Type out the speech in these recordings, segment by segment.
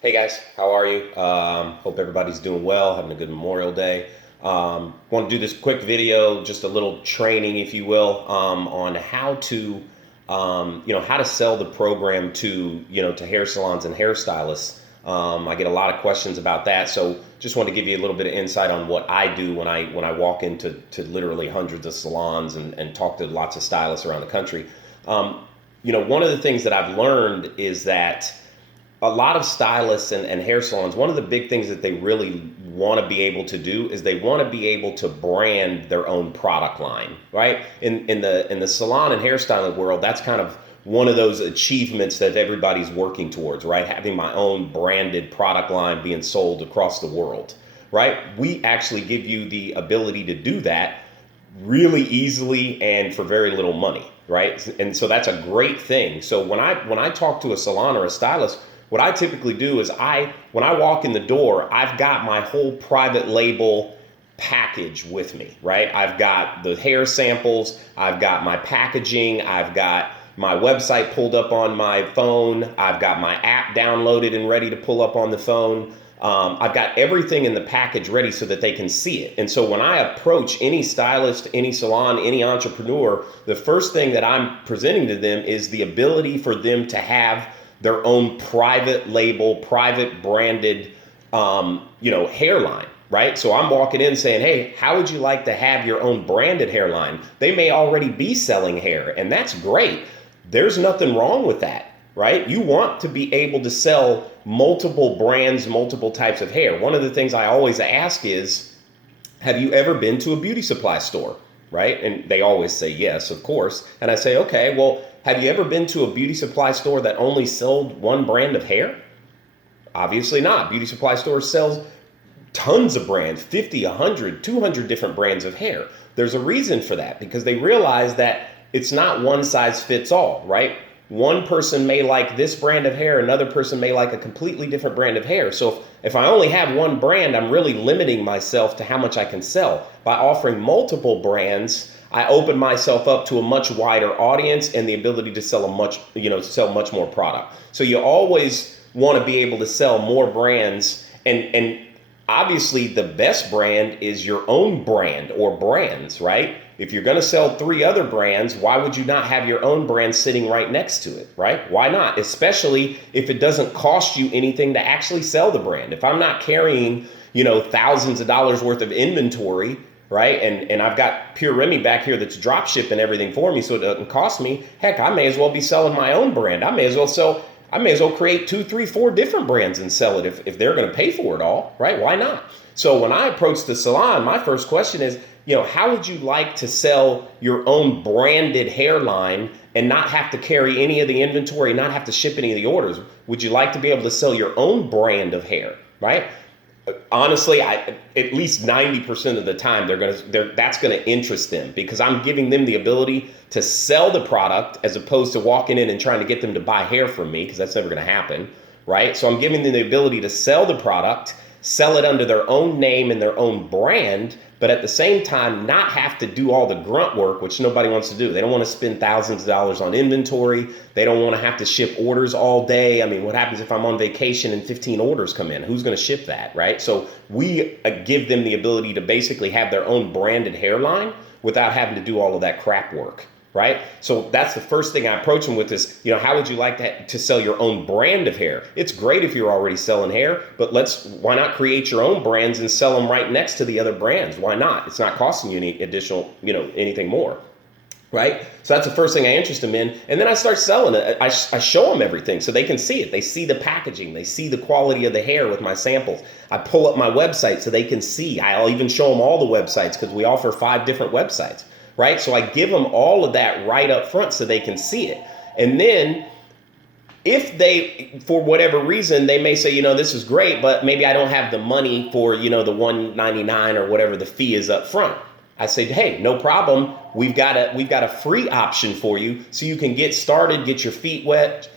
Hey guys, how are you? Hope everybody's doing well, having a good Memorial Day. Want to do this quick video, just a little training, if you will, on how to, how to sell the program to, to hair salons and hairstylists. I get a lot of questions about that, so just want to give you a little bit of insight on what I do when I walk into literally hundreds of salons and talk to lots of stylists around the country. One of the things that I've learned is that a lot of stylists and hair salons, one of the big things that they really want to be able to do is they want to be able to brand their own product line, right? In the salon and hairstyling world, that's kind of one of those achievements that everybody's working towards, right? Having my own branded product line being sold across the world, right? We actually give you the ability to do that really easily and for very little money, right? And so that's a great thing. So when I talk to a salon or a stylist, what I typically do is when I walk in the door, I've got my whole private label package with me, right? I've got the hair samples, I've got my packaging, I've got my website pulled up on my phone, I've got my app downloaded and ready to pull up on the phone. I've got everything in the package ready so that they can see it. And so when I approach any stylist, any salon, any entrepreneur, the first thing that I'm presenting to them is the ability for them to have their own private label, private branded, hairline, right? So I'm walking in saying, hey, how would you like to have your own branded hairline? They may already be selling hair, and that's great. There's nothing wrong with that, right? You want to be able to sell multiple brands, multiple types of hair. One of the things I always ask is, have you ever been to a beauty supply store? Right? And they always say yes, of course. And I say, okay, well, have you ever been to a beauty supply store that only sold one brand of hair? Obviously not. Beauty supply stores sells tons of brands, 50, 100, 200 different brands of hair. There's a reason for that because they realize that it's not one size fits all, right? One person may like this brand of hair, another person may like a completely different brand of hair. So if I only have one brand, I'm really limiting myself to how much I can sell. By offering multiple brands, I open myself up to a much wider audience and the ability to sell much more product. So you always want to be able to sell more brands, and obviously the best brand is your own brand or brands, right? If you're going to sell three other brands, why would you not have your own brand sitting right next to it, right? Why not? Especially if it doesn't cost you anything to actually sell the brand. If I'm not carrying, thousands of dollars worth of inventory, right? And I've got Pure Remy back here that's drop shipping everything for me so it doesn't cost me. Heck, I may as well be selling my own brand. I may as well create 2, 3, 4 different brands and sell it if they're going to pay for it all, right? Why not? So when I approach the salon, my first question is, how would you like to sell your own branded hairline and not have to carry any of the inventory, not have to ship any of the orders? Would you like to be able to sell your own brand of hair, right? Honestly, at least 90% of the time that's gonna interest them because I'm giving them the ability to sell the product as opposed to walking in and trying to get them to buy hair from me because that's never gonna happen, right? So I'm giving them the ability to sell the product, sell it under their own name and their own brand, but at the same time not have to do all the grunt work, which nobody wants to do. They don't want to spend thousands of dollars on inventory. They don't want to have to ship orders all day. I mean, what happens if I'm on vacation and 15 orders come in? Who's going to ship that, right? So we give them the ability to basically have their own branded hairline without having to do all of that crap work. Right? So that's the first thing I approach them with is, how would you like to sell your own brand of hair? It's great if you're already selling hair, but why not create your own brands and sell them right next to the other brands? Why not? It's not costing you any additional, anything more. Right? So that's the first thing I interest them in. And then I start selling it. I show them everything so they can see it. They see the packaging. They see the quality of the hair with my samples. I pull up my website so they can see. I'll even show them all the websites because we offer 5 different websites. Right? So I give them all of that right up front so they can see it. And then if they, for whatever reason, they may say, this is great, but maybe I don't have the money for, the $199 or whatever the fee is up front. I say, hey, no problem. We've got a free option for you so you can get started, get your feet wet,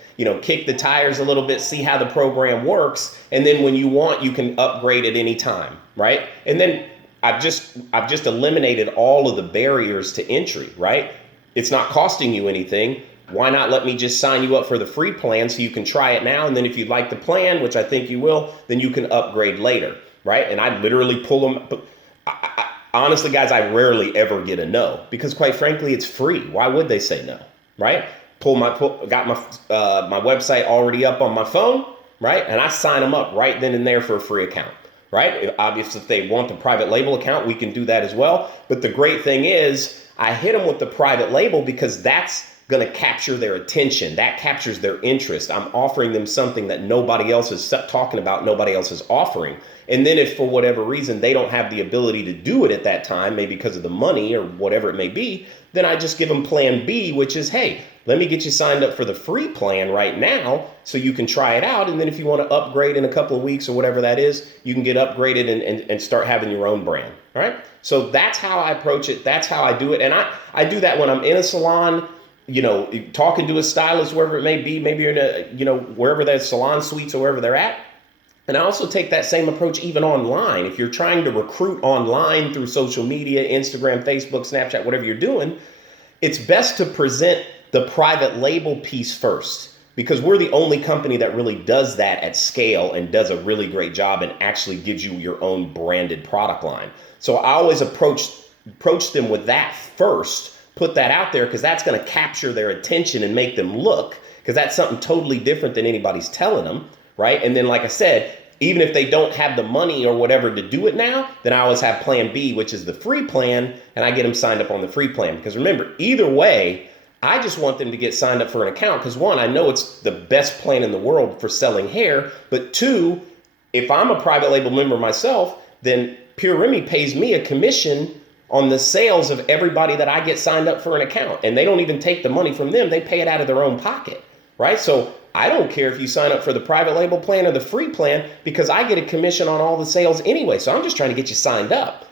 kick the tires a little bit, see how the program works. And then when you want, you can upgrade at any time. Right? And then I've just eliminated all of the barriers to entry, right? It's not costing you anything. why not let me just sign you up for the free plan so you can try it now? And then if you like the plan, which I think you will, then you can upgrade later, right? And I literally pull them. Honestly, guys, I rarely ever get a no because quite frankly, it's free. Why would they say no, right? Got my website already up on my phone, right? And I sign them up right then and there for a free account, right? Obviously, if they want the private label account, we can do that as well. But the great thing is I hit them with the private label because that's going to capture their attention. That captures their interest. I'm offering them something that nobody else is talking about, nobody else is offering. And then if for whatever reason they don't have the ability to do it at that time, maybe because of the money or whatever it may be, then I just give them plan B, which is, hey, let me get you signed up for the free plan right now so you can try it out. And then if you want to upgrade in a couple of weeks or whatever that is, you can get upgraded and start having your own brand. All right. So that's how I approach it. That's how I do it. And I do that when I'm in a salon, talking to a stylist, wherever it may be, maybe you're in a, wherever there's salon suites or wherever they're at. And I also take that same approach even online. If you're trying to recruit online through social media, Instagram, Facebook, Snapchat, whatever you're doing, it's best to present the private label piece first because we're the only company that really does that at scale and does a really great job and actually gives you your own branded product line. So I always approach them with that first, put that out there because that's going to capture their attention and make them look because that's something totally different than anybody's telling them, right? And then, like I said, even if they don't have the money or whatever to do it now, then I always have plan B, which is the free plan, and I get them signed up on the free plan. Because remember, either way, I just want them to get signed up for an account because one, I know it's the best plan in the world for selling hair, but two, if I'm a private label member myself, then Pure Remy pays me a commission on the sales of everybody that I get signed up for an account. And they don't even take the money from them. They pay it out of their own pocket, right? So I don't care if you sign up for the private label plan or the free plan because I get a commission on all the sales anyway. So I'm just trying to get you signed up.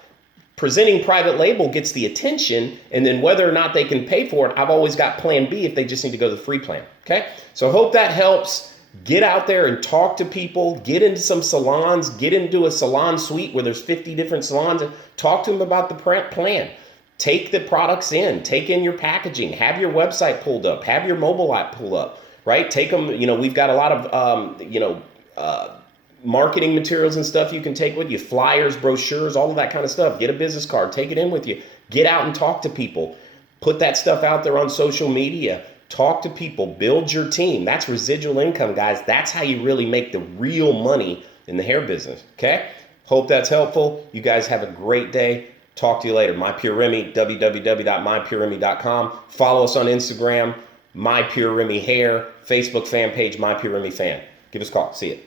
Presenting private label gets the attention, and then whether or not they can pay for it, I've always got plan B if they just need to go to the free plan, okay? So hope that helps. Get out there and talk to people, get into some salons, get into a salon suite where there's 50 different salons and talk to them about the plan. Take the products in, take in your packaging, have your website pulled up, have your mobile app pulled up, right? Take them, we've got a lot of, marketing materials and stuff you can take with you, flyers, brochures, all of that kind of stuff. Get a business card, take it in with you, get out and talk to people, put that stuff out there on social media, talk to people, build your team. That's residual income, guys. That's how you really make the real money in the hair business, okay? Hope that's helpful. You guys have a great day. Talk to you later. My Pure Remy, www.mypureremy.com. Follow us on Instagram, My Pure Remy Hair, Facebook fan page, My Pure Remy Fan. Give us a call. See you.